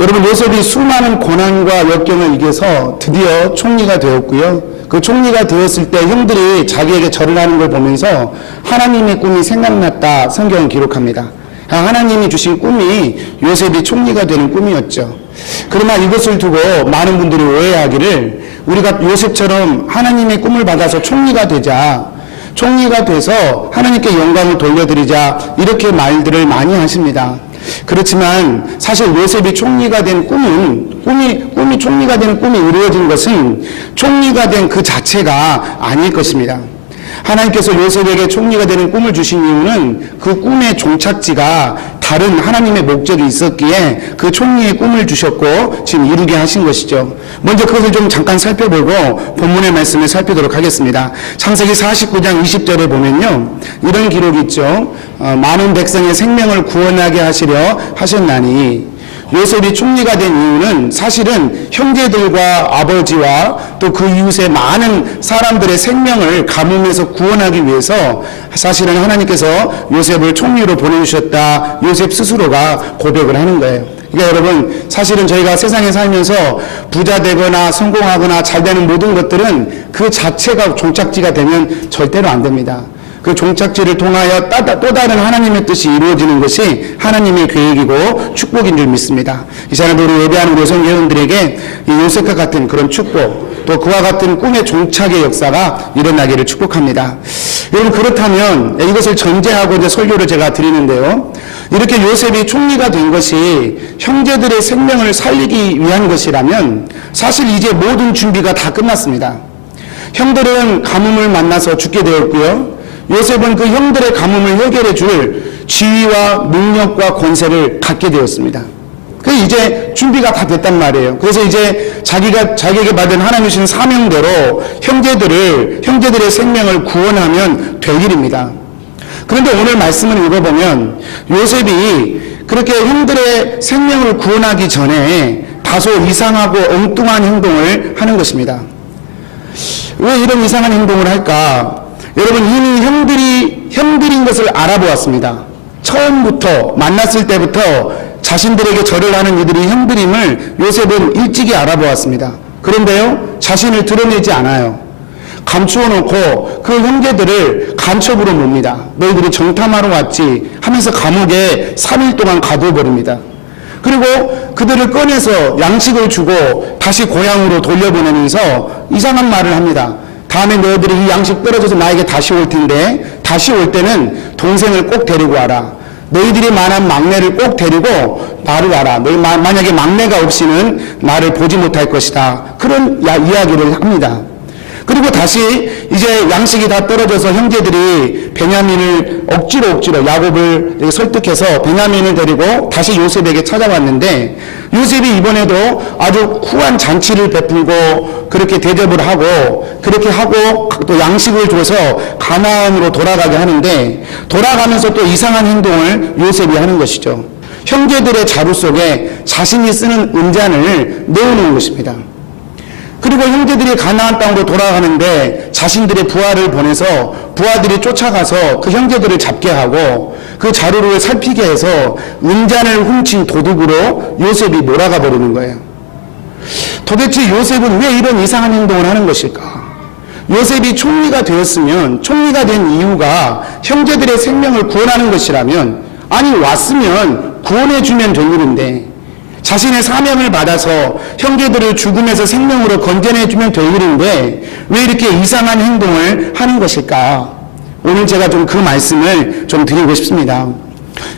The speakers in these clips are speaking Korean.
여러분, 요셉이 수많은 고난과 역경을 이겨서 드디어 총리가 되었고요. 그 총리가 되었을 때 형들이 자기에게 절을 하는 걸 보면서 하나님의 꿈이 생각났다 성경은 기록합니다. 하나님이 주신 꿈이 요셉이 총리가 되는 꿈이었죠. 그러나 이것을 두고 많은 분들이 오해하기를 우리가 요셉처럼 하나님의 꿈을 받아서 총리가 돼서 하나님께 영광을 돌려드리자 이렇게 말들을 많이 하십니다. 그렇지만 사실 요셉이 총리가 된 꿈이 총리가 된 꿈이 이루어진 것은 총리가 된 그 자체가 아닐 것입니다. 하나님께서 요셉에게 총리가 되는 꿈을 주신 이유는 그 꿈의 종착지가 다른 하나님의 목적이 있었기에 그 총리의 꿈을 주셨고 지금 이루게 하신 것이죠. 먼저 그것을 좀 잠깐 살펴보고 본문의 말씀을 살피도록 하겠습니다. 창세기 49장 20절에 보면요, 이런 기록이 있죠. 많은 백성의 생명을 구원하게 하시려 하셨나니, 요셉이 총리가 된 이유는 사실은 형제들과 아버지와 또 그 이웃의 많은 사람들의 생명을 가뭄에서 구원하기 위해서 사실은 하나님께서 요셉을 총리로 보내주셨다, 요셉 스스로가 고백을 하는 거예요. 그러니까 여러분, 사실은 저희가 세상에 살면서 부자 되거나 성공하거나 잘 되는 모든 것들은 그 자체가 종착지가 되면 절대로 안 됩니다. 그 종착지를 통하여 또 다른 하나님의 뜻이 이루어지는 것이 하나님의 계획이고 축복인 줄 믿습니다. 이 시간에 우리 예배하는 요성 여러분들에게 이 요셉과 같은 그런 축복, 또 그와 같은 꿈의 종착의 역사가 일어나기를 축복합니다. 여러분, 그렇다면 이것을 전제하고 이제 설교를 제가 드리는데요, 이렇게 요셉이 총리가 된 것이 형제들의 생명을 살리기 위한 것이라면 사실 이제 모든 준비가 다 끝났습니다. 형들은 가뭄을 만나서 죽게 되었고요, 요셉은 그 형들의 가뭄을 해결해 줄 지위와 능력과 권세를 갖게 되었습니다. 그 이제 준비가 다 됐단 말이에요. 그래서 이제 자기에게 받은 하나님 주신 사명대로 형제들의 생명을 구원하면 될 일입니다. 그런데 오늘 말씀을 읽어보면 요셉이 그렇게 형들의 생명을 구원하기 전에 다소 이상하고 엉뚱한 행동을 하는 것입니다. 왜 이런 이상한 행동을 할까? 여러분, 이미 형들인 것을 알아보았습니다. 처음부터 만났을 때부터 자신들에게 절을 하는 이들이 형들임을 요셉은 일찍이 알아보았습니다. 그런데요, 자신을 드러내지 않아요. 감추어 놓고 그 형제들을 간첩으로 몹니다. 너희들이 정탐하러 왔지 하면서 감옥에 3일 동안 가둬버립니다. 그리고 그들을 꺼내서 양식을 주고 다시 고향으로 돌려보내면서 이상한 말을 합니다. 다음에 너희들이 이 양식 떨어져서 나에게 다시 올 텐데, 다시 올 때는 동생을 꼭 데리고 와라. 너희들이 만한 막내를 꼭 데리고 나를 와라. 너희 만약에 막내가 없이는 나를 보지 못할 것이다. 그런 이야기를 합니다. 그리고 다시 이제 양식이 다 떨어져서 형제들이 베냐민을 억지로 야곱을 설득해서 베냐민을 데리고 다시 요셉에게 찾아왔는데, 요셉이 이번에도 아주 후한 잔치를 베풀고 그렇게 대접을 하고 그렇게 하고 또 양식을 줘서 가나안으로 돌아가게 하는데, 돌아가면서 또 이상한 행동을 요셉이 하는 것이죠. 형제들의 자루 속에 자신이 쓰는 은잔을 넣어놓은 것입니다. 그리고 형제들이 가나안 땅으로 돌아가는데 자신들의 부하를 보내서 부하들이 쫓아가서 그 형제들을 잡게 하고 그 자루를 살피게 해서 은잔을 훔친 도둑으로 요셉이 몰아가 버리는 거예요. 도대체 요셉은 왜 이런 이상한 행동을 하는 것일까? 요셉이 총리가 되었으면, 총리가 된 이유가 형제들의 생명을 구원하는 것이라면, 아니 왔으면 구원해주면 될 일인데, 자신의 사명을 받아서 형제들을 죽음에서 생명으로 건져내주면 될 일인데 왜 이렇게 이상한 행동을 하는 것일까? 오늘 제가 좀 그 말씀을 좀 드리고 싶습니다.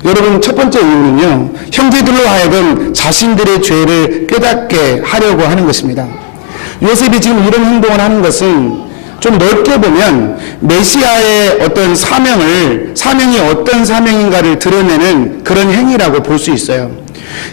여러분, 첫 번째 이유는요, 형제들로 하여금 자신들의 죄를 깨닫게 하려고 하는 것입니다. 요셉이 지금 이런 행동을 하는 것은 좀 넓게 보면 메시아의 어떤 사명이 어떤 사명인가를 드러내는 그런 행위라고 볼 수 있어요.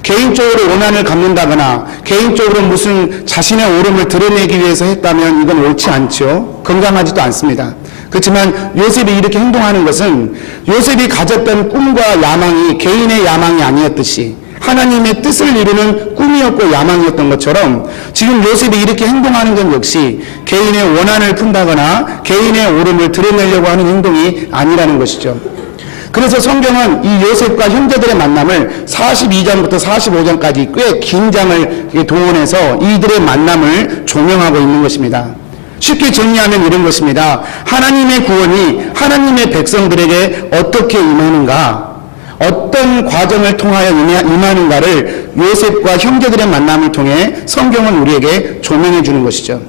개인적으로 원한을 갖는다거나 개인적으로 무슨 자신의 옳음을 드러내기 위해서 했다면 이건 옳지 않죠. 건강하지도 않습니다. 그렇지만 요셉이 이렇게 행동하는 것은 요셉이 가졌던 꿈과 야망이 개인의 야망이 아니었듯이 하나님의 뜻을 이루는 꿈이었고 야망이었던 것처럼 지금 요셉이 이렇게 행동하는 건 역시 개인의 원한을 푼다거나 개인의 옳음을 드러내려고 하는 행동이 아니라는 것이죠. 그래서 성경은 이 요셉과 형제들의 만남을 42장부터 45장까지 꽤 긴 장을 동원해서 이들의 만남을 조명하고 있는 것입니다. 쉽게 정리하면 이런 것입니다. 하나님의 구원이 하나님의 백성들에게 어떻게 임하는가, 어떤 과정을 통하여 임하는가를 요셉과 형제들의 만남을 통해 성경은 우리에게 조명해 주는 것이죠.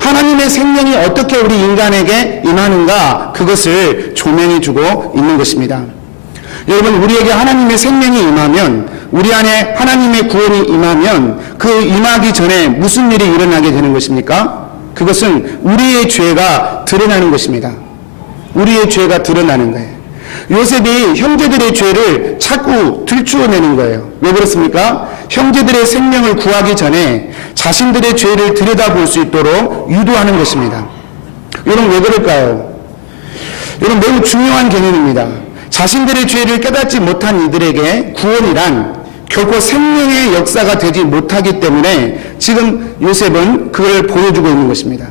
하나님의 생명이 어떻게 우리 인간에게 임하는가, 그것을 조명해 주고 있는 것입니다. 여러분, 우리에게 하나님의 생명이 임하면, 우리 안에 하나님의 구원이 임하면 그 임하기 전에 무슨 일이 일어나게 되는 것입니까? 그것은 우리의 죄가 드러나는 것입니다. 우리의 죄가 드러나는 거예요. 요셉이 형제들의 죄를 자꾸 들추어내는 거예요. 왜 그렇습니까? 형제들의 생명을 구하기 전에 자신들의 죄를 들여다볼 수 있도록 유도하는 것입니다. 여러분, 왜 그럴까요? 여러분, 매우 중요한 개념입니다. 자신들의 죄를 깨닫지 못한 이들에게 구원이란 결코 생명의 역사가 되지 못하기 때문에 지금 요셉은 그걸 보여주고 있는 것입니다.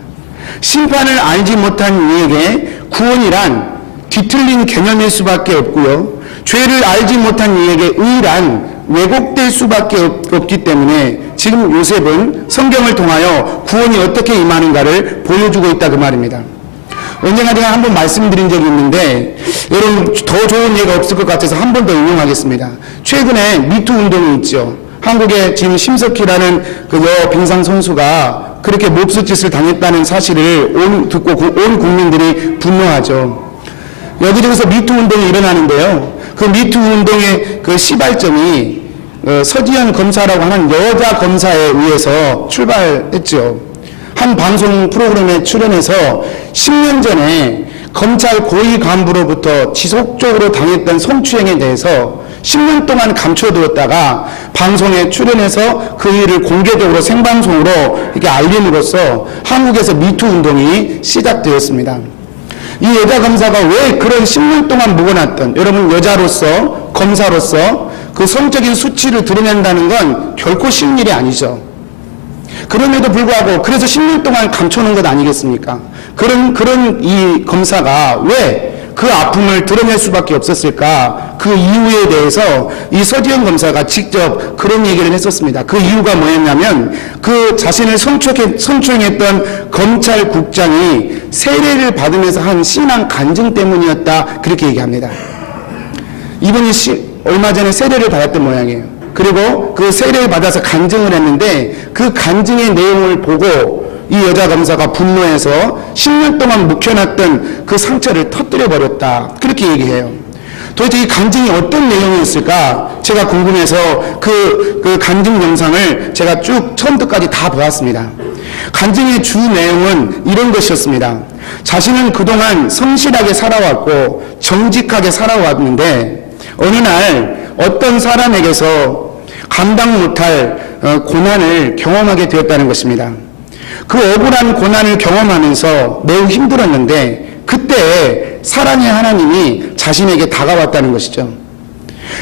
심판을 알지 못한 이에게 구원이란 뒤틀린 개념일 수밖에 없고요. 죄를 알지 못한 이에게 의란 왜곡될 수밖에 없기 때문에 지금 요셉은 성경을 통하여 구원이 어떻게 임하는가를 보여주고 있다, 그 말입니다. 언젠가 제가 한번 말씀드린 적이 있는데, 여러분 더 좋은 예가 없을 것 같아서 한 번 더 인용하겠습니다. 최근에 미투 운동이 있죠. 한국에 지금 심석희라는 그 여 빙상 선수가 그렇게 몹쓸 짓을 당했다는 사실을 듣고 온 국민들이 분노하죠. 여기저기서 미투 운동이 일어나는데요. 그 미투 운동의 그 시발점이 서지현 검사라고 하는 여자 검사에 의해서 출발했죠. 한 방송 프로그램에 출연해서 10년 전에 검찰 고위 간부로부터 지속적으로 당했던 성추행에 대해서 10년 동안 감춰두었다가 방송에 출연해서 그 일을 공개적으로 생방송으로 이렇게 알림으로써 한국에서 미투 운동이 시작되었습니다. 이 여자 검사가 왜 그런 10년 동안 묵어놨던, 여러분 여자로서 검사로서 그 성적인 수치를 드러낸다는 건 결코 쉬운 일이 아니죠. 그럼에도 불구하고 그래서 10년 동안 감춰놓은 것 아니겠습니까? 그런 이 검사가 왜 그 아픔을 드러낼 수밖에 없었을까? 그 이유에 대해서 이 서지현 검사가 직접 그런 얘기를 했었습니다. 그 이유가 뭐였냐면 그 자신을 성추행했던 검찰국장이 세례를 받으면서 한 신앙 간증 때문이었다, 그렇게 얘기합니다. 이분이 얼마 전에 세례를 받았던 모양이에요. 그리고 그 세례를 받아서 간증을 했는데 그 간증의 내용을 보고 이 여자 검사가 분노해서 10년 동안 묵혀놨던 그 상처를 터뜨려 버렸다, 그렇게 얘기해요. 도대체 이 간증이 어떤 내용이었을까? 제가 궁금해서 그 간증 영상을 제가 쭉 처음부터까지 다 보았습니다. 간증의 주 내용은 이런 것이었습니다. 자신은 그동안 성실하게 살아왔고 정직하게 살아왔는데 어느 날 어떤 사람에게서 감당 못할 고난을 경험하게 되었다는 것입니다. 그 억울한 고난을 경험하면서 매우 힘들었는데 그때 사랑의 하나님이 자신에게 다가왔다는 것이죠.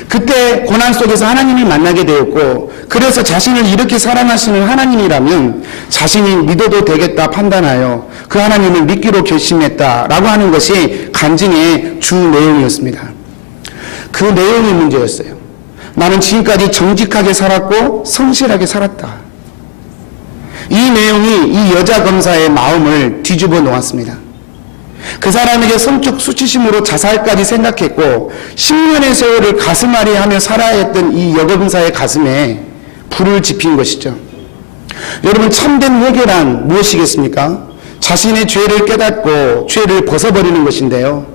그때 고난 속에서 하나님을 만나게 되었고, 그래서 자신을 이렇게 사랑하시는 하나님이라면 자신이 믿어도 되겠다 판단하여 그 하나님을 믿기로 결심했다라고 하는 것이 간증의 주 내용이었습니다. 그 내용이 문제였어요. 나는 지금까지 정직하게 살았고 성실하게 살았다. 이 내용이 이 여자 검사의 마음을 뒤집어 놓았습니다. 그 사람에게 성적 수치심으로 자살까지 생각했고 10년의 세월을 가슴앓이 하며 살아야 했던 이 여검사의 가슴에 불을 지핀 것이죠. 여러분, 참된 회개란 무엇이겠습니까? 자신의 죄를 깨닫고 죄를 벗어버리는 것인데요.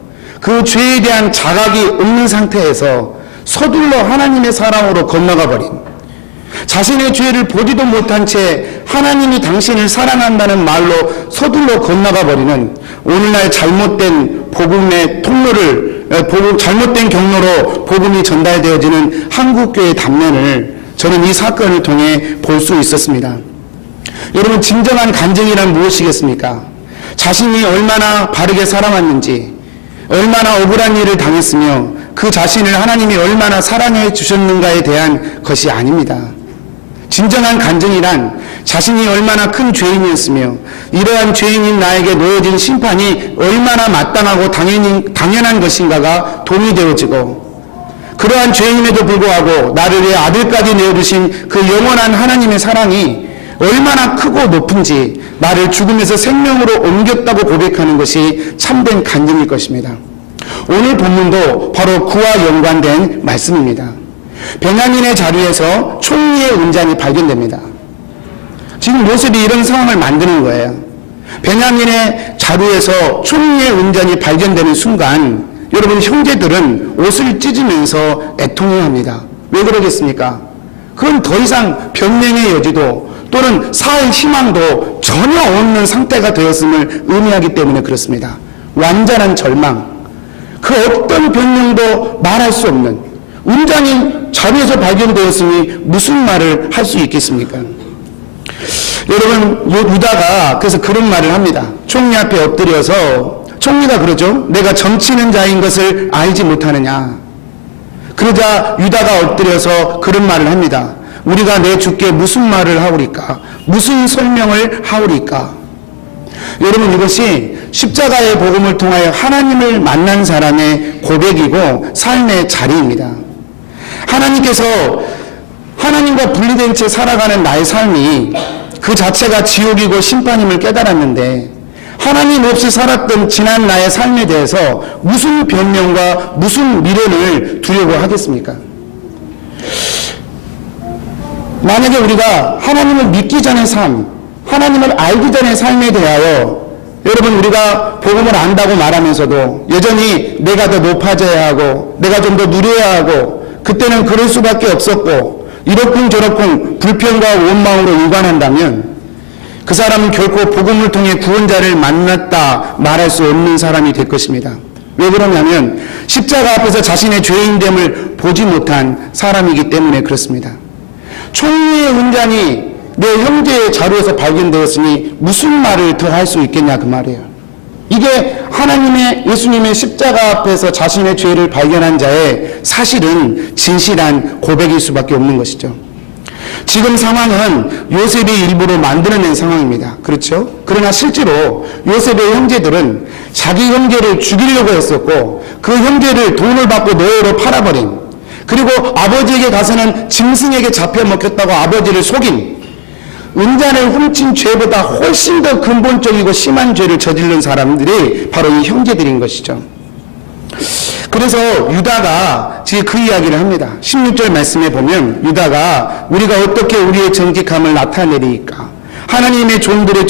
그 죄에 대한 자각이 없는 상태에서 서둘러 하나님의 사랑으로 건너가 버린, 자신의 죄를 보지도 못한 채 하나님이 당신을 사랑한다는 말로 서둘러 건너가 버리는, 오늘날 잘못된 복음의 통로를, 잘못된 경로로 복음이 전달되어지는 한국교회의 단면을 저는 이 사건을 통해 볼 수 있었습니다. 여러분, 진정한 간증이란 무엇이겠습니까? 자신이 얼마나 바르게 살아왔는지, 얼마나 억울한 일을 당했으며 그 자신을 하나님이 얼마나 사랑해 주셨는가에 대한 것이 아닙니다. 진정한 간증이란 자신이 얼마나 큰 죄인이었으며 이러한 죄인인 나에게 놓여진 심판이 얼마나 마땅하고 당연한 것인가가 동의되어지고, 그러한 죄인임에도 불구하고 나를 위해 아들까지 내어주신 그 영원한 하나님의 사랑이 얼마나 크고 높은지 나를 죽음에서 생명으로 옮겼다고 고백하는 것이 참된 간증일 것입니다. 오늘 본문도 바로 그와 연관된 말씀입니다. 베냐민의 자리에서 총리의 은잔이 발견됩니다. 지금 요셉이 이런 상황을 만드는 거예요. 베냐민의 자루에서 총리의 은잔이 발견되는 순간 여러분, 형제들은 옷을 찢으면서 애통해합니다. 왜 그러겠습니까? 그건 더 이상 변명의 여지도 또는 살 희망도 전혀 없는 상태가 되었음을 의미하기 때문에 그렇습니다. 완전한 절망, 그 어떤 변명도 말할 수 없는, 은잔이 자루에서 발견되었으니 무슨 말을 할 수 있겠습니까? 여러분, 유다가 그래서 그런 말을 합니다. 총리 앞에 엎드려서, 총리가 그러죠. 내가 점치는 자인 것을 알지 못하느냐. 그러자 유다가 엎드려서 그런 말을 합니다. 우리가 내 주께 무슨 말을 하오리까? 무슨 설명을 하오리까? 여러분, 이것이 십자가의 복음을 통하여 하나님을 만난 사람의 고백이고 삶의 자리입니다. 하나님께서 하나님과 분리된 채 살아가는 나의 삶이 그 자체가 지옥이고 심판임을 깨달았는데, 하나님 없이 살았던 지난 나의 삶에 대해서 무슨 변명과 무슨 미련을 두려고 하겠습니까? 만약에 우리가 하나님을 믿기 전의 삶, 하나님을 알기 전의 삶에 대하여 여러분, 우리가 복음을 안다고 말하면서도 여전히 내가 더 높아져야 하고 내가 좀 더 누려야 하고 그때는 그럴 수밖에 없었고 이렇군 저렇군 불평과 원망으로 일관한다면 그 사람은 결코 복음을 통해 구원자를 만났다 말할 수 없는 사람이 될 것입니다. 왜 그러냐면 십자가 앞에서 자신의 죄인됨을 보지 못한 사람이기 때문에 그렇습니다. 총리의 은잔이 내 형제의 자루에서 발견되었으니 무슨 말을 더 할 수 있겠냐 그 말이에요. 이게 하나님의 예수님의 십자가 앞에서 자신의 죄를 발견한 자의 사실은 진실한 고백일 수밖에 없는 것이죠. 지금 상황은 요셉이 일부러 만들어낸 상황입니다. 그렇죠? 그러나 실제로 요셉의 형제들은 자기 형제를 죽이려고 했었고 그 형제를 돈을 받고 노예로 팔아버린, 그리고 아버지에게 가서는 짐승에게 잡혀 먹혔다고 아버지를 속인, 은잔을 훔친 죄보다 훨씬 더 근본적이고 심한 죄를 저지른 사람들이 바로 이 형제들인 것이죠. 그래서 유다가 지금 그 이야기를 합니다. 16절 말씀에 보면 유다가 우리가 어떻게 우리의 정직함을 나타내리까? 하나님이 종들의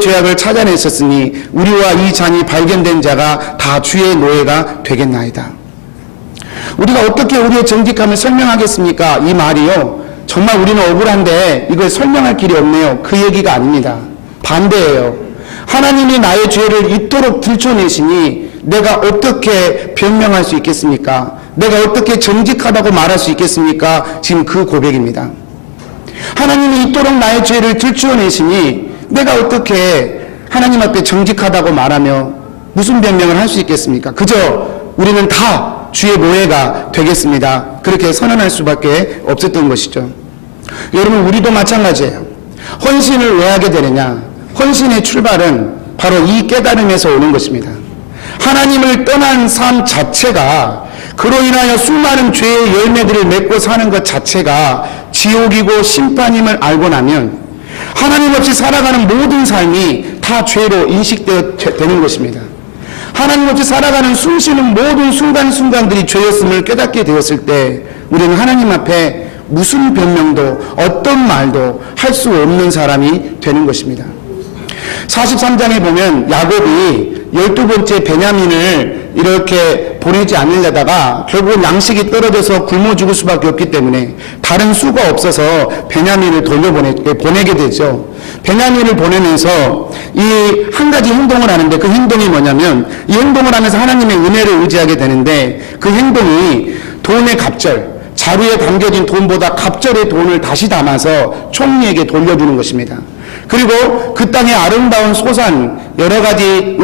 죄악을 찾아냈었으니 우리와 이 잔이 발견된 자가 다 주의 노예가 되겠나이다. 우리가 어떻게 우리의 정직함을 설명하겠습니까? 이 말이요, 정말 우리는 억울한데 이걸 설명할 길이 없네요. 그 얘기가 아닙니다. 반대예요. 하나님이 나의 죄를 이토록 들춰내시니 내가 어떻게 변명할 수 있겠습니까? 내가 어떻게 정직하다고 말할 수 있겠습니까? 지금 그 고백입니다. 하나님이 이토록 나의 죄를 들춰내시니 내가 어떻게 하나님 앞에 정직하다고 말하며 무슨 변명을 할 수 있겠습니까? 그저 우리는 다 주의 노예가 되겠습니다. 그렇게 선언할 수밖에 없었던 것이죠. 여러분, 우리도 마찬가지예요. 헌신을 왜 하게 되느냐? 헌신의 출발은 바로 이 깨달음에서 오는 것입니다. 하나님을 떠난 삶 자체가, 그로 인하여 수많은 죄의 열매들을 맺고 사는 것 자체가 지옥이고 심판임을 알고 나면 하나님 없이 살아가는 모든 삶이 다 죄로 인식되는 것입니다. 하나님 없이 살아가는 숨쉬는 모든 순간순간들이 죄였음을 깨닫게 되었을 때 우리는 하나님 앞에 무슨 변명도 어떤 말도 할 수 없는 사람이 되는 것입니다. 43장에 보면 야곱이 12번째 베냐민을 이렇게 보내지 않으려다가 결국 양식이 떨어져서 굶어 죽을 수밖에 없기 때문에 다른 수가 없어서 베냐민을 보내게 되죠. 베냐민을 보내면서 이 한 가지 행동을 하는데 그 행동이 뭐냐면, 이 행동을 하면서 하나님의 은혜를 의지하게 되는데 그 행동이 돈의 갑절, 자루에 담겨진 돈보다 갑절의 돈을 다시 담아서 총리에게 돌려주는 것입니다. 그리고 그 땅의 아름다운 소산 여러 가지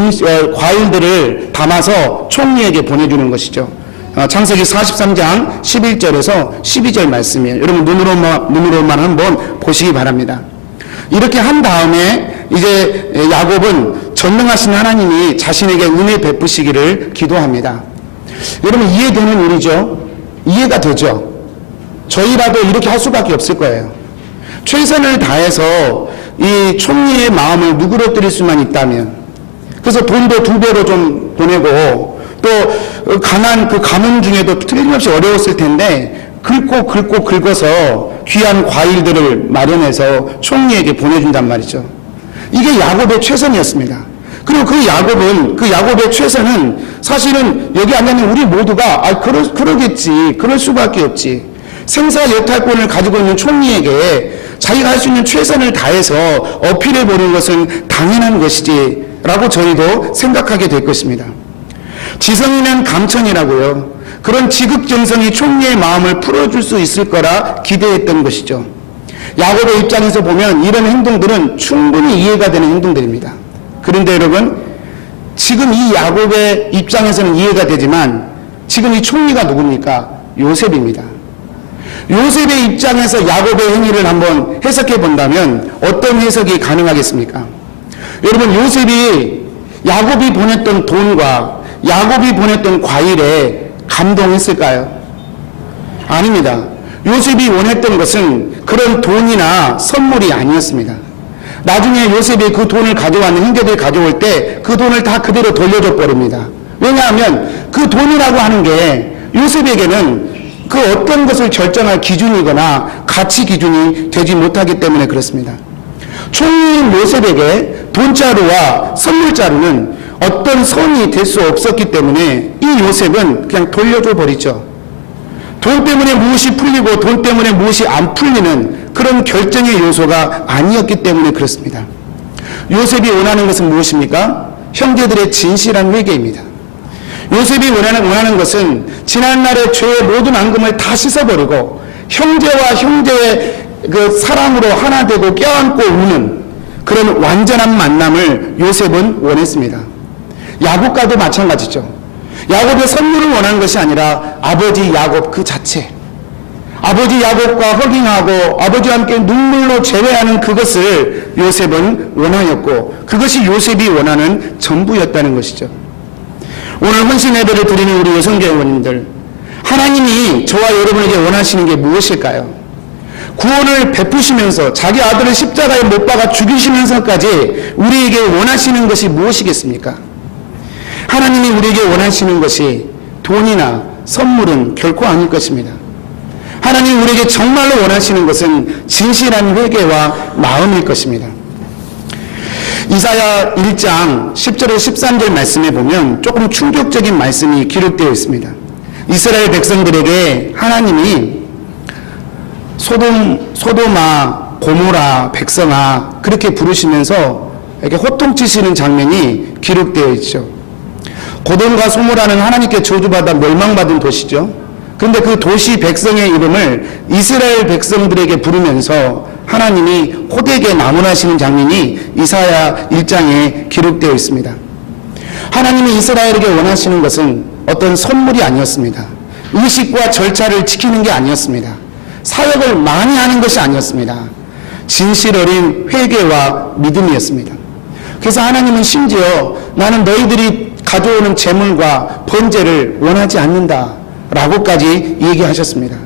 과일들을 담아서 총리에게 보내주는 것이죠. 창세기 43장 11절에서 12절 말씀이에요. 여러분 눈으로만 한번 보시기 바랍니다. 이렇게 한 다음에 이제 야곱은 전능하신 하나님이 자신에게 은혜 베푸시기를 기도합니다. 여러분 이해되는 일이죠? 이해가 되죠? 저희라도 이렇게 할 수밖에 없을 거예요. 최선을 다해서 이 총리의 마음을 누그러뜨릴 수만 있다면, 그래서 돈도 2배로 좀 보내고, 또 가난 그 가뭄 중에도 틀림없이 어려웠을 텐데 긁어서 귀한 과일들을 마련해서 총리에게 보내준단 말이죠. 이게 야곱의 최선이었습니다. 그리고 그 야곱의 최선은 사실은 여기 앉아있는 우리 모두가 그러겠지, 그럴 수밖에 없지, 생사여탈권을 가지고 있는 총리에게 자기가 할 수 있는 최선을 다해서 어필해 보는 것은 당연한 것이지 라고 저희도 생각하게 될 것입니다. 지성이면 감천이라고요. 그런 지극정성이 총리의 마음을 풀어줄 수 있을 거라 기대했던 것이죠. 야곱의 입장에서 보면 이런 행동들은 충분히 이해가 되는 행동들입니다. 그런데 여러분, 지금 이 야곱의 입장에서는 이해가 되지만 지금 이 총리가 누굽니까? 요셉입니다. 요셉의 입장에서 야곱의 행위를 한번 해석해 본다면 어떤 해석이 가능하겠습니까? 여러분, 요셉이 야곱이 보냈던 돈과 야곱이 보냈던 과일에 감동했을까요? 아닙니다. 요셉이 원했던 것은 그런 돈이나 선물이 아니었습니다. 나중에 요셉이 그 돈을 가져왔는 형제들이 가져올 때 그 돈을 다 그대로 돌려줘 버립니다. 왜냐하면 그 돈이라고 하는 게 요셉에게는 그 어떤 것을 결정할 기준이거나 가치 기준이 되지 못하기 때문에 그렇습니다. 총리인 요셉에게 돈자루와 선물자루는 어떤 선이 될 수 없었기 때문에 이 요셉은 그냥 돌려줘 버리죠. 돈 때문에 무엇이 풀리고 돈 때문에 무엇이 안 풀리는 그런 결정의 요소가 아니었기 때문에 그렇습니다. 요셉이 원하는 것은 무엇입니까? 형제들의 진실한 회개입니다. 요셉이 원하는 것은 지난날의 죄의 모든 앙금을 다 씻어버리고 형제와 형제의 그 사랑으로 하나 되고 껴안고 우는 그런 완전한 만남을 요셉은 원했습니다. 야곱과도 마찬가지죠. 야곱의 선물을 원하는 것이 아니라 아버지 야곱 그 자체, 아버지 야곱과 허깅하고 아버지와 함께 눈물로 재회하는 그것을 요셉은 원하였고 그것이 요셉이 원하는 전부였다는 것이죠. 오늘 헌신 예배를 드리는 우리 여성교회원님들, 하나님이 저와 여러분에게 원하시는 게 무엇일까요? 구원을 베푸시면서 자기 아들을 십자가에 못 박아 죽이시면서까지 우리에게 원하시는 것이 무엇이겠습니까? 하나님이 우리에게 원하시는 것이 돈이나 선물은 결코 아닐 것입니다. 하나님이 우리에게 정말로 원하시는 것은 진실한 회개와 마음일 것입니다. 이사야 1장 10절에서 13절 말씀에 보면 조금 충격적인 말씀이 기록되어 있습니다. 이스라엘 백성들에게 하나님이 소돔아, 고모라, 백성아 그렇게 부르시면서 이렇게 호통치시는 장면이 기록되어 있죠. 고돔과 소모라는 하나님께 저주받아 멸망받은 도시죠. 그런데 그 도시 백성의 이름을 이스라엘 백성들에게 부르면서 하나님이 호되게 나무라시는 장면이 이사야 1장에 기록되어 있습니다. 하나님이 이스라엘에게 원하시는 것은 어떤 선물이 아니었습니다. 의식과 절차를 지키는 게 아니었습니다. 사역을 많이 하는 것이 아니었습니다. 진실 어린 회개와 믿음이었습니다. 그래서 하나님은 심지어 나는 너희들이 가져오는 재물과 번제를 원하지 않는다 라고까지 얘기하셨습니다.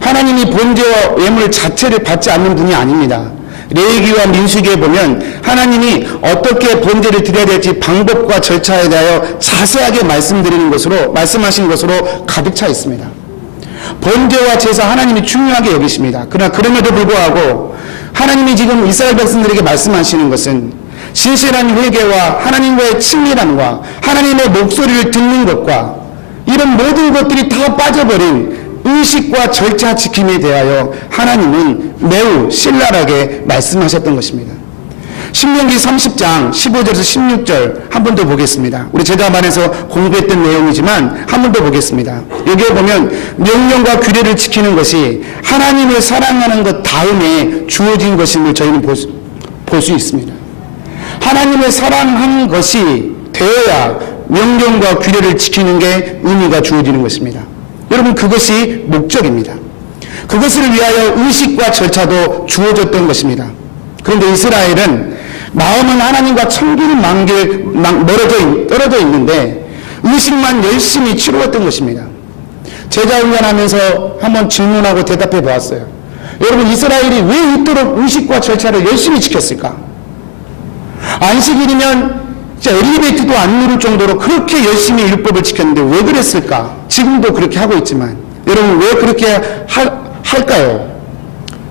하나님이 번제와 예물 자체를 받지 않는 분이 아닙니다. 레위기와 민수기에 보면 하나님이 어떻게 번제를 드려야 될지 방법과 절차에 대하여 자세하게 말씀하신 것으로 가득 차 있습니다. 번제와 제사 하나님이 중요하게 여기십니다. 그러나 그럼에도 불구하고 하나님이 지금 이스라엘 백성들에게 말씀하시는 것은 진실한 회개와 하나님과의 친밀함과 하나님의 목소리를 듣는 것과 이런 모든 것들이 다 빠져버린 의식과 절차 지킴에 대하여 하나님은 매우 신랄하게 말씀하셨던 것입니다. 신명기 30장 15절에서 16절 한 번 더 보겠습니다. 우리 제자반에서 공부했던 내용이지만 한 번 더 보겠습니다. 여기에 보면 명령과 규례를 지키는 것이 하나님을 사랑하는 것 다음에 주어진 것임을 저희는 볼 수 있습니다. 하나님을 사랑하는 것이 되어야 명령과 규례를 지키는 게 의미가 주어지는 것입니다. 여러분, 그것이 목적입니다. 그것을 위하여 의식과 절차도 주어졌던 것입니다. 그런데 이스라엘은 마음은 하나님과 천길 만길 떨어져 있는데 의식만 열심히 치루었던 것입니다. 제자훈련하면서 한번 질문하고 대답해 보았어요. 여러분, 이스라엘이 왜 이토록 의식과 절차를 열심히 지켰을까? 안식일이면 진짜 엘리베이터도 안 누를 정도로 그렇게 열심히 율법을 지켰는데 왜 그랬을까? 지금도 그렇게 하고 있지만 여러분, 왜 그렇게 할까요?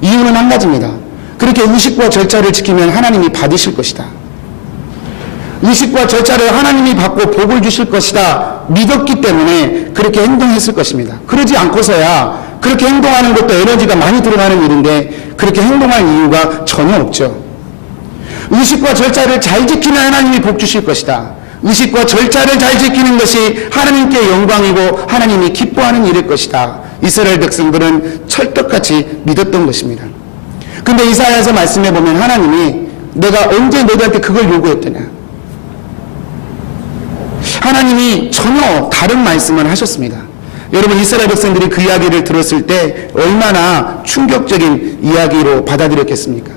이유는 한 가지입니다. 그렇게 의식과 절차를 지키면 하나님이 받으실 것이다. 의식과 절차를 하나님이 받고 복을 주실 것이다 믿었기 때문에 그렇게 행동했을 것입니다. 그러지 않고서야 그렇게 행동하는 것도 에너지가 많이 들어가는 일인데 그렇게 행동할 이유가 전혀 없죠. 의식과 절차를 잘 지키면 하나님이 복 주실 것이다. 의식과 절차를 잘 지키는 것이 하나님께 영광이고 하나님이 기뻐하는 일일 것이다. 이스라엘 백성들은 철떡같이 믿었던 것입니다. 근데 이사야서 말씀해 보면 하나님이 내가 언제 너희한테 그걸 요구했더냐? 하나님이 전혀 다른 말씀을 하셨습니다. 여러분, 이스라엘 백성들이 그 이야기를 들었을 때 얼마나 충격적인 이야기로 받아들였겠습니까?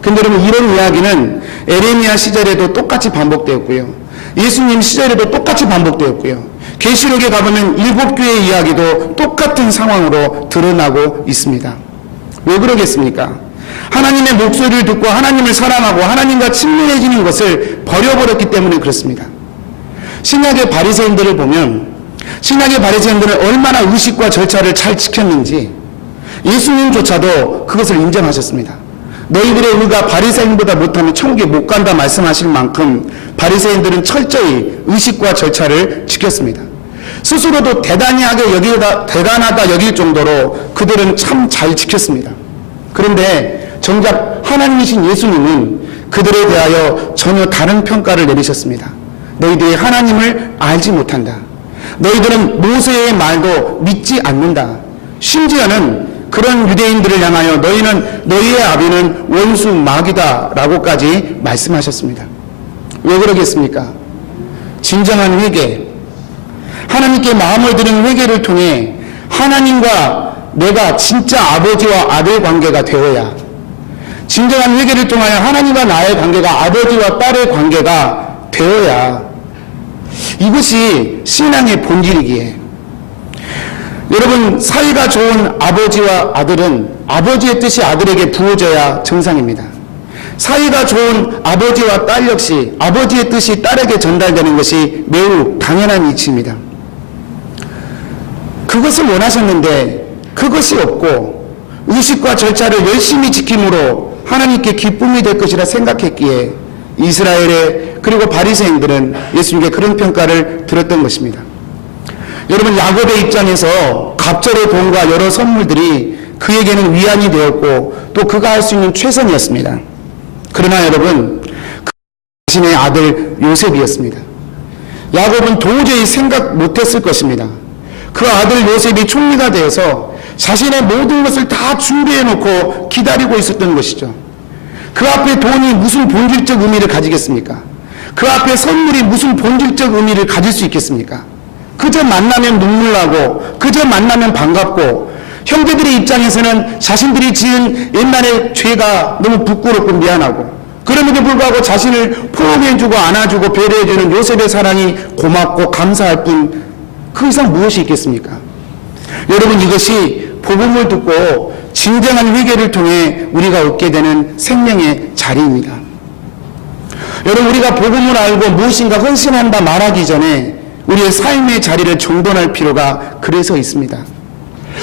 근데 여러분, 이런 이야기는 에레미야 시절에도 똑같이 반복되었고요. 예수님 시절에도 똑같이 반복되었고요. 계시록에 가보면 7교회의 이야기도 똑같은 상황으로 드러나고 있습니다. 왜 그러겠습니까? 하나님의 목소리를 듣고 하나님을 사랑하고 하나님과 친밀해지는 것을 버려버렸기 때문에 그렇습니다. 신약의 바리새인들을 보면 신약의 바리새인들은 얼마나 의식과 절차를 잘 지켰는지 예수님조차도 그것을 인정하셨습니다. 너희들의 의가 바리새인보다 못하면 천국에 못 간다 말씀하실 만큼 바리새인들은 철저히 의식과 절차를 지켰습니다. 스스로도 대단하다 여길 정도로 그들은 참 잘 지켰습니다. 그런데 정작 하나님이신 예수님은 그들에 대하여 전혀 다른 평가를 내리셨습니다. 너희들이 하나님을 알지 못한다. 너희들은 모세의 말도 믿지 않는다. 심지어는 그런 유대인들을 향하여 너희의 아비는 원수 마귀다 라고까지 말씀하셨습니다. 왜 그러겠습니까? 진정한 회개, 하나님께 마음을 드는 회개를 통해 하나님과 내가 진짜 아버지와 아들 관계가 되어야, 진정한 회개를 통하여 하나님과 나의 관계가 아버지와 딸의 관계가 되어야, 이것이 신앙의 본질이기에 여러분, 사이가 좋은 아버지와 아들은 아버지의 뜻이 아들에게 부어져야 정상입니다. 사이가 좋은 아버지와 딸 역시 아버지의 뜻이 딸에게 전달되는 것이 매우 당연한 이치입니다. 그것을 원하셨는데 그것이 없고 의식과 절차를 열심히 지킴으로 하나님께 기쁨이 될 것이라 생각했기에 이스라엘의 그리고 바리새인들은 예수님께 그런 평가를 들었던 것입니다. 여러분, 야곱의 입장에서 갑절의 돈과 여러 선물들이 그에게는 위안이 되었고 또 그가 할 수 있는 최선이었습니다. 그러나 여러분, 자신의 아들 요셉이었습니다. 야곱은 도저히 생각 못했을 것입니다. 그 아들 요셉이 총리가 되어서 자신의 모든 것을 다 준비해놓고 기다리고 있었던 것이죠. 그 앞에 돈이 무슨 본질적 의미를 가지겠습니까? 그 앞에 선물이 무슨 본질적 의미를 가질 수 있겠습니까? 그저 만나면 눈물 나고 그저 만나면 반갑고 형제들의 입장에서는 자신들이 지은 옛날의 죄가 너무 부끄럽고 미안하고 그럼에도 불구하고 자신을 포옹해주고 안아주고 배려해주는 요셉의 사랑이 고맙고 감사할 뿐 그 이상 무엇이 있겠습니까? 여러분, 이것이 복음을 듣고 진정한 회개를 통해 우리가 얻게 되는 생명의 자리입니다. 여러분, 우리가 복음을 알고 무엇인가 헌신한다 말하기 전에 우리의 삶의 자리를 정돈할 필요가 그래서 있습니다.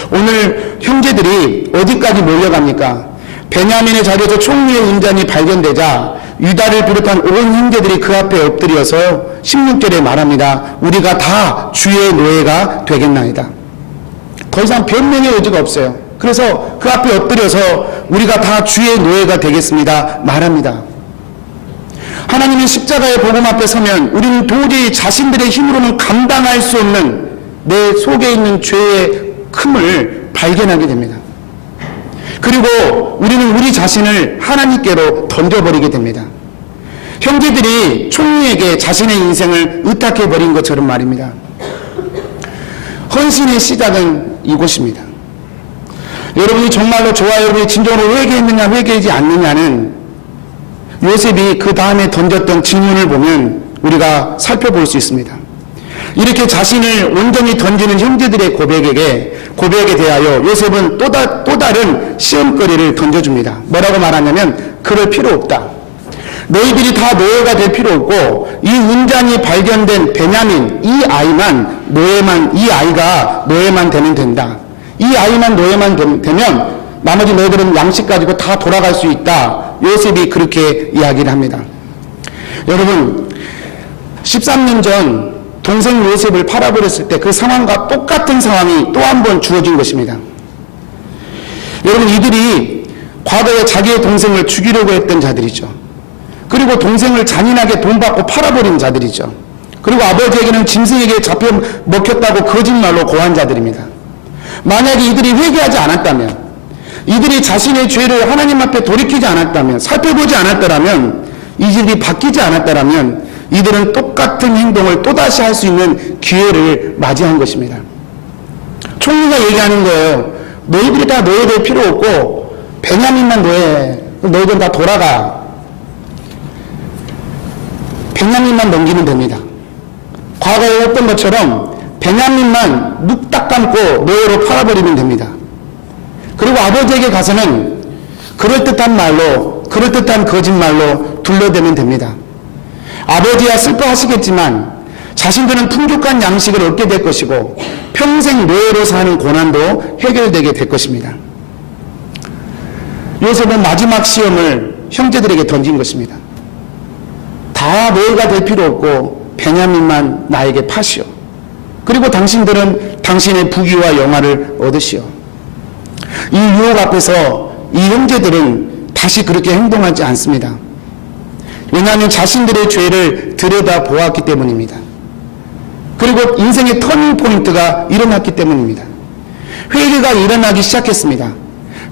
오늘 형제들이 어디까지 몰려갑니까? 베냐민의 자리에서 총리의 인잔이 발견되자 유다를 비롯한 온 형제들이 그 앞에 엎드려서 16절에 말합니다. 우리가 다 주의 노예가 되겠나이다. 더 이상 변명의 여지가 없어요. 그래서 그 앞에 엎드려서 우리가 다 주의 노예가 되겠습니다 말합니다. 하나님의 십자가의 복음 앞에 서면 우리는 도저히 자신들의 힘으로는 감당할 수 없는 내 속에 있는 죄의 큼을 발견하게 됩니다. 그리고 우리는 우리 자신을 하나님께로 던져버리게 됩니다. 형제들이 총리에게 자신의 인생을 의탁해버린 것처럼 말입니다. 헌신의 시작은 이곳입니다. 여러분이 정말로 저와 여러분이 진정으로 회개했느냐 회개하지 않느냐는 요셉이 그 다음에 던졌던 질문을 보면 우리가 살펴볼 수 있습니다. 이렇게 자신을 온전히 던지는 형제들의 고백에 대하여 요셉은 또 다른 시험거리를 던져줍니다. 뭐라고 말하냐면 그럴 필요 없다. 너희들이 다 노예가 될 필요 없고 이 운잔이 발견된 베냐민 이 아이가 노예만 되면 된다. 이 아이만 노예만 되면 나머지 너희들은 양식 가지고 다 돌아갈 수 있다. 요셉이 그렇게 이야기를 합니다. 여러분 13년 전 동생 요셉을 팔아버렸을 때 그 상황과 똑같은 상황이 또 한 번 주어진 것입니다. 여러분 이들이 과거에 자기의 동생을 죽이려고 했던 자들이죠. 그리고 동생을 잔인하게 돈 받고 팔아버린 자들이죠. 그리고 아버지에게는 짐승에게 잡혀 먹혔다고 거짓말로 고한 자들입니다. 만약에 이들이 회개하지 않았다면, 이들이 자신의 죄를 하나님 앞에 돌이키지 않았다면, 살펴보지 않았더라면, 이들이 바뀌지 않았더라면 이들은 똑같은 행동을 또다시 할 수 있는 기회를 맞이한 것입니다. 총리가 얘기하는 거예요. 너희들이 다 노예될 필요 없고 베냐민만 노예해. 너희들은 다 돌아가. 베냐민만 넘기면 됩니다. 과거에 했던 것처럼 베냐민만 묵 딱 감고 노예로 팔아버리면 됩니다. 그리고 아버지에게 가서는 그럴듯한 말로, 그럴듯한 거짓말로 둘러대면 됩니다. 아버지야 슬퍼하시겠지만 자신들은 풍족한 양식을 얻게 될 것이고 평생 노예로 사는 고난도 해결되게 될 것입니다. 요셉은 마지막 시험을 형제들에게 던진 것입니다. 다 노예가 될 필요 없고 베냐민만 나에게 파시오. 그리고 당신들은 당신의 부귀와 영화를 얻으시오. 이 유혹 앞에서 이 형제들은 다시 그렇게 행동하지 않습니다. 왜냐하면 자신들의 죄를 들여다보았기 때문입니다. 그리고 인생의 터닝 포인트가 일어났기 때문입니다. 회개가 일어나기 시작했습니다.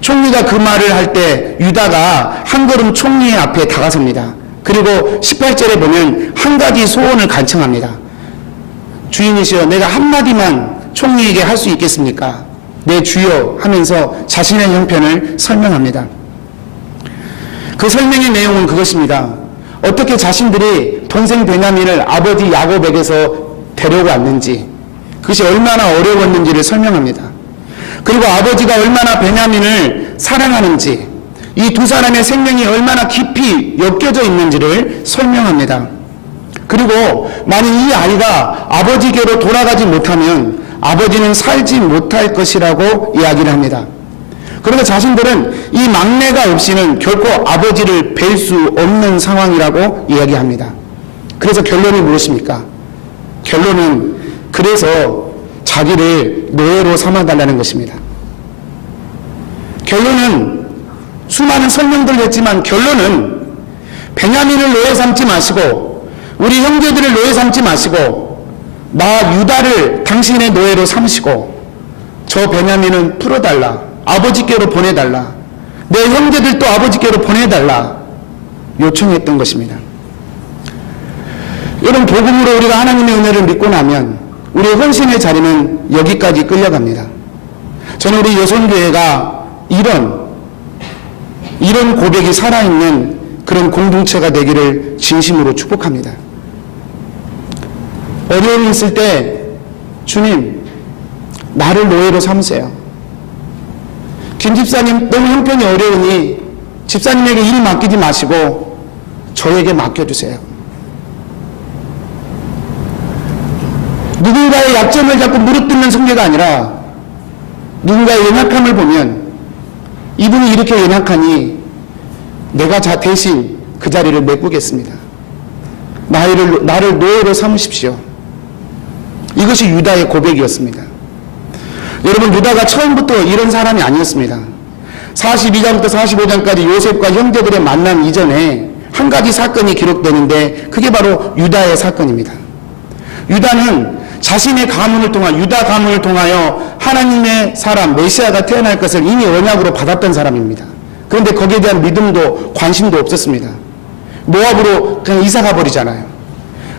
총리가 그 말을 할 때 유다가 한 걸음 총리의 앞에 다가섭니다. 그리고 18절에 보면 한 가지 소원을 간청합니다. 주인이시여, 내가 한마디만 총리에게 할 수 있겠습니까? 내 주여 하면서 자신의 형편을 설명합니다. 그 설명의 내용은 그것입니다. 어떻게 자신들이 동생 베냐민을 아버지 야곱에게서 데려왔는지, 그것이 얼마나 어려웠는지를 설명합니다. 그리고 아버지가 얼마나 베냐민을 사랑하는지, 이 두 사람의 생명이 얼마나 깊이 엮여져 있는지를 설명합니다. 그리고 만약 이 아이가 아버지께로 돌아가지 못하면 아버지는 살지 못할 것이라고 이야기를 합니다. 그러나 자신들은 이 막내가 없이는 결코 아버지를 뵐 수 없는 상황이라고 이야기합니다. 그래서 결론이 무엇입니까? 결론은 그래서 자기를 노예로 삼아달라는 것입니다. 결론은 수많은 설명들을 했지만 결론은 베냐민을 노예 삼지 마시고 우리 형제들을 노예 삼지 마시고 나 유다를 당신의 노예로 삼으시고 저 베냐민은 풀어달라. 아버지께로 보내달라. 내 형제들도 아버지께로 보내달라. 요청했던 것입니다. 이런 복음으로 우리가 하나님의 은혜를 믿고 나면 우리의 헌신의 자리는 여기까지 끌려갑니다. 저는 우리 여성교회가 이런 고백이 살아있는 그런 공동체가 되기를 진심으로 축복합니다. 어려움이 있을 때 주님 나를 노예로 삼으세요. 김 집사님 너무 형편이 어려우니 집사님에게 일 맡기지 마시고 저에게 맡겨주세요. 누군가의 약점을 자꾸 무릅뜯는 성례가 아니라 누군가의 연약함을 보면 이분이 이렇게 연약하니 내가 대신 그 자리를 메꾸겠습니다. 나를 노예로 삼으십시오. 이것이 유다의 고백이었습니다. 여러분, 유다가 처음부터 이런 사람이 아니었습니다. 42장부터 45장까지 요셉과 형제들의 만남 이전에 한 가지 사건이 기록되는데 그게 바로 유다의 사건입니다. 유다는 자신의 가문을 통한 유다 가문을 통하여 하나님의 사람 메시아가 태어날 것을 이미 언약으로 받았던 사람입니다. 그런데 거기에 대한 믿음도 관심도 없었습니다. 모압으로 그냥 이사 가버리잖아요.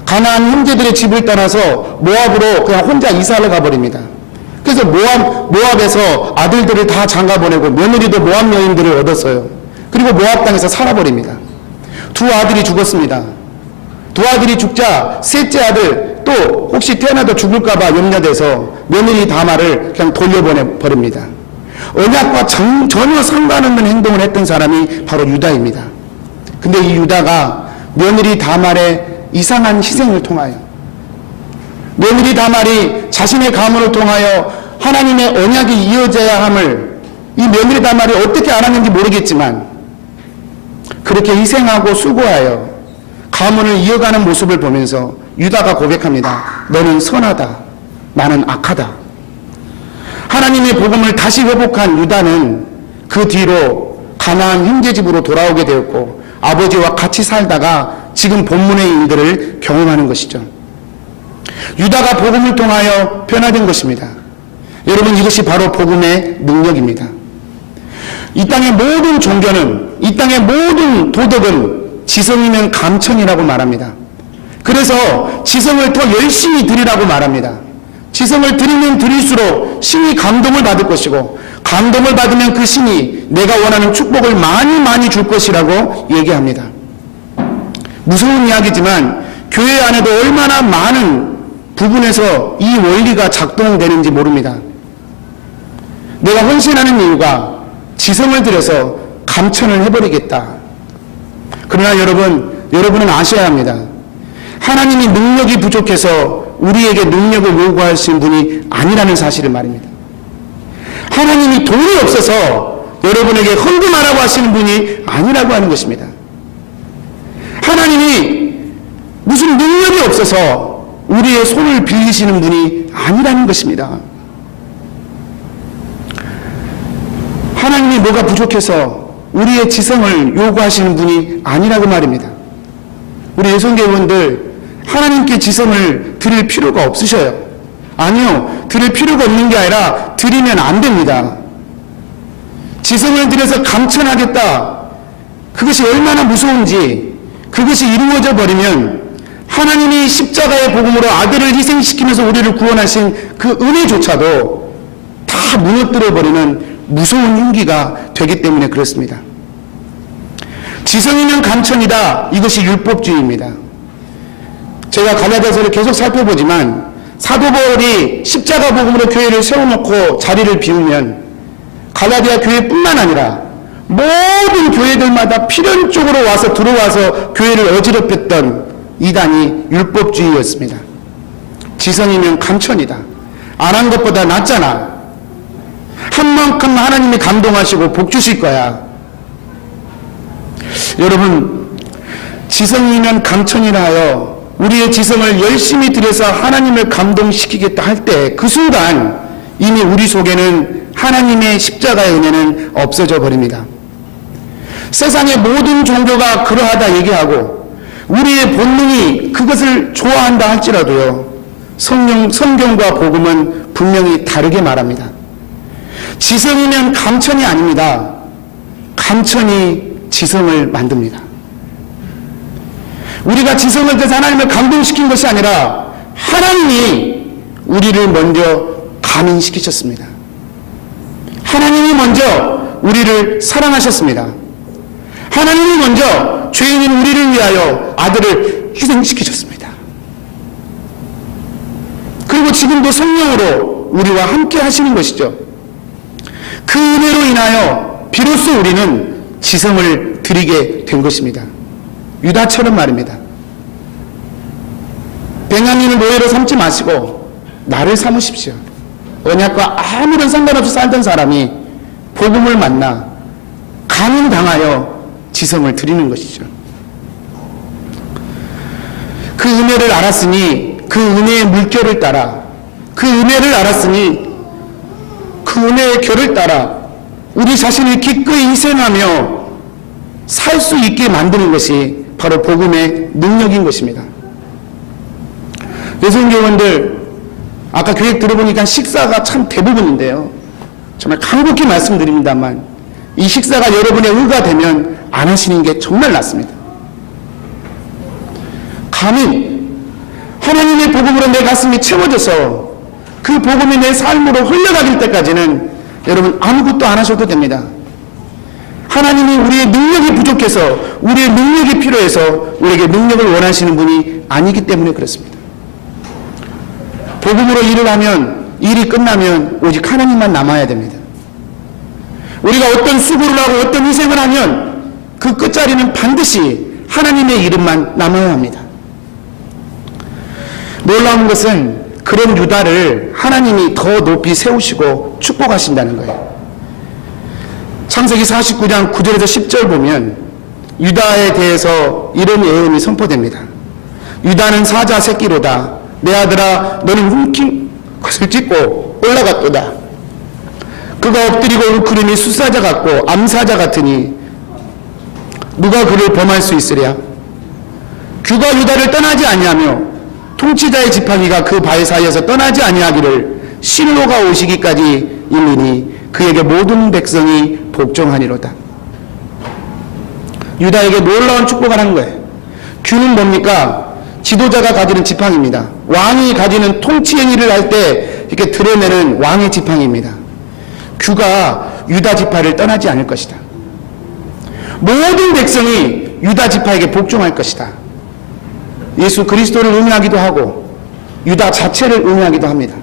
가나안 형제들의 집을 떠나서 모압으로 그냥 혼자 이사를 가버립니다. 그래서 모압에서 아들들을 다 장가 보내고 며느리도 모압 여인들을 얻었어요. 그리고 모압 땅에서 살아버립니다. 두 아들이 죽었습니다. 두 아들이 죽자 셋째 아들 또 혹시 태어나도 죽을까봐 염려돼서 며느리 다말을 그냥 돌려보내버립니다. 언약과 전혀 상관없는 행동을 했던 사람이 바로 유다입니다. 근데 이 유다가 며느리 다말의 이상한 희생을 통하여, 며느리 다말이 자신의 가문을 통하여 하나님의 언약이 이어져야 함을 이 며느리 다말이 어떻게 알았는지 모르겠지만 그렇게 희생하고 수고하여 가문을 이어가는 모습을 보면서 유다가 고백합니다. 너는 선하다. 나는 악하다. 하나님의 복음을 다시 회복한 유다는 그 뒤로 가나안 형제집으로 돌아오게 되었고 아버지와 같이 살다가 지금 본문의 일들을 경험하는 것이죠. 유다가 복음을 통하여 변화된 것입니다. 여러분, 이것이 바로 복음의 능력입니다. 이 땅의 모든 종교는, 이 땅의 모든 도덕은 지성이면 감천이라고 말합니다. 그래서 지성을 더 열심히 드리라고 말합니다. 지성을 드리면 드릴수록 신이 감동을 받을 것이고 감동을 받으면 그 신이 내가 원하는 축복을 많이 줄 것이라고 얘기합니다. 무서운 이야기지만 교회 안에도 얼마나 많은 부분에서 이 원리가 작동되는지 모릅니다. 내가 헌신하는 이유가 지성을 들여서 감천을 해버리겠다. 그러나 여러분은 아셔야 합니다. 하나님이 능력이 부족해서 우리에게 능력을 요구하신 분이 아니라는 사실을 말입니다. 하나님이 돈이 없어서 여러분에게 헌금하라고 하시는 분이 아니라고 하는 것입니다. 하나님이 무슨 능력이 없어서 우리의 손을 빌리시는 분이 아니라는 것입니다. 하나님이 뭐가 부족해서 우리의 지성을 요구하시는 분이 아니라고 말입니다. 우리 예송교회원들 하나님께 지성을 드릴 필요가 없으셔요. 아니요, 드릴 필요가 없는 게 아니라 드리면 안 됩니다. 지성을 들여서 감천하겠다, 그것이 얼마나 무서운지, 그것이 이루어져 버리면 하나님이 십자가의 복음으로 아들을 희생시키면서 우리를 구원하신 그 은혜조차도 다 무너뜨려 버리는 무서운 흉기가 되기 때문에 그렇습니다. 지성이면 감천이다, 이것이 율법주의입니다. 제가 갈라디아서를 계속 살펴보지만 사도 바울이 십자가 복음으로 교회를 세워놓고 자리를 비우면 갈라디아 교회뿐만 아니라 모든 교회들마다 필연적으로 들어와서 교회를 어지럽혔던 이단이 율법주의였습니다. 지성이면 감천이다. 안 한 것보다 낫잖아. 한 만큼 하나님이 감동하시고 복 주실 거야. 여러분, 지성이면 감천이라 하여 우리의 지성을 열심히 들여서 하나님을 감동시키겠다 할 때 그 순간 이미 우리 속에는 하나님의 십자가의 은혜는 없어져 버립니다. 세상의 모든 종교가 그러하다 얘기하고 우리의 본능이 그것을 좋아한다 할지라도요, 성경과 복음은 분명히 다르게 말합니다. 지성이면 감천이 아닙니다. 감천이 지성을 만듭니다. 우리가 지성을 들여서 하나님을 감동시킨 것이 아니라 하나님이 우리를 먼저 감인시키셨습니다. 하나님이 먼저 우리를 사랑하셨습니다. 하나님이 먼저 죄인인 우리를 위하여 아들을 희생시키셨습니다. 그리고 지금도 성령으로 우리와 함께 하시는 것이죠. 그 은혜로 인하여 비로소 우리는 지성을 드리게 된 것입니다. 유다처럼 말입니다. 베냐민을 노예로 삼지 마시고 나를 삼으십시오. 언약과 아무런 상관없이 살던 사람이 복음을 만나 감인당하여 지성을 드리는 것이죠. 그 은혜를 알았으니 그 은혜의 물결을 따라, 그 은혜를 알았으니 그 은혜의 결을 따라 우리 자신을 기꺼이 희생하며 살 수 있게 만드는 것이 바로 복음의 능력인 것입니다. 여성교원들, 아까 교육 들어보니까 식사가 참 대부분인데요, 정말 간곡히 말씀드립니다만 이 식사가 여러분의 의가 되면 안 하시는 게 정말 낫습니다. 아멘. 하나님의 복음으로 내 가슴이 채워져서 그 복음이 내 삶으로 흘러가길 때까지는 여러분 아무것도 안 하셔도 됩니다. 하나님이 우리의 능력이 부족해서, 우리의 능력이 필요해서 우리에게 능력을 원하시는 분이 아니기 때문에 그렇습니다. 복음으로 일을 하면, 일이 끝나면 오직 하나님만 남아야 됩니다. 우리가 어떤 수고를 하고 어떤 희생을 하면 그 끝자리는 반드시 하나님의 이름만 남아야 합니다. 놀라운 것은 그런 유다를 하나님이 더 높이 세우시고 축복하신다는 거예요. 창세기 49장 9절에서 10절 보면 유다에 대해서 이런 예언이 선포됩니다. 유다는 사자 새끼로다. 내 아들아, 너는 훔친 것을 찢고 올라갔도다. 그가 엎드리고 울크림이 수사자 같고 암사자 같으니 누가 그를 범할 수 있으랴. 규가 유다를 떠나지 아니하며 통치자의 지팡이가 그 발 사이에서 떠나지 아니하기를 실로가 오시기까지 일리니 그에게 모든 백성이 복종하니로다. 유다에게 놀라운 축복을 하는 거예요. 규는 뭡니까? 지도자가 가지는 지팡이입니다. 왕이 가지는 통치 행위를 할 때 이렇게 드러내는 왕의 지팡이입니다. 규가 유다 지파를 떠나지 않을 것이다. 모든 백성이 유다 지파에게 복종할 것이다. 예수 그리스도를 의미하기도 하고 유다 자체를 의미하기도 합니다.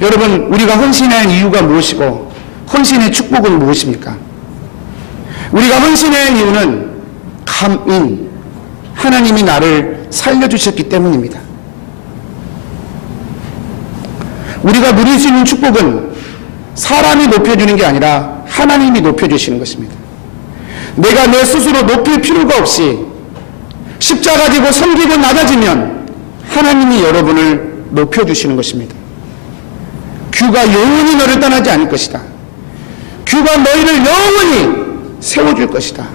여러분, 우리가 헌신한 이유가 무엇이고 헌신의 축복은 무엇입니까? 우리가 헌신한 이유는 감인, 하나님이 나를 살려주셨기 때문입니다. 우리가 누릴 수 있는 축복은 사람이 높여주는 게 아니라 하나님이 높여주시는 것입니다. 내가 내 스스로 높일 필요가 없이 십자가 지고 섬기고 낮아지면 하나님이 여러분을 높여주시는 것입니다. 규가 영원히 너를 떠나지 않을 것이다. 규가 너희를 영원히 세워줄 것이다.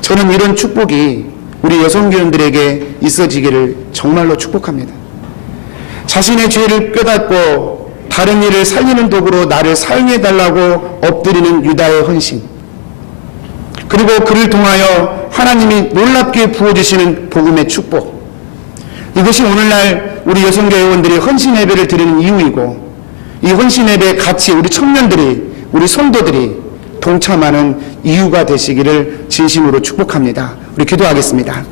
저는 이런 축복이 우리 여성교원들에게 있어지기를 정말로 축복합니다. 자신의 죄를 깨닫고 다른 일을 살리는 도구로 나를 사용해달라고 엎드리는 유다의 헌신, 그리고 그를 통하여 하나님이 놀랍게 부어주시는 복음의 축복, 이것이 오늘날 우리 여성교회원들이 헌신 예배를 드리는 이유이고, 이 헌신 예배에 같이 우리 청년들이, 우리 성도들이 동참하는 이유가 되시기를 진심으로 축복합니다. 우리 기도하겠습니다.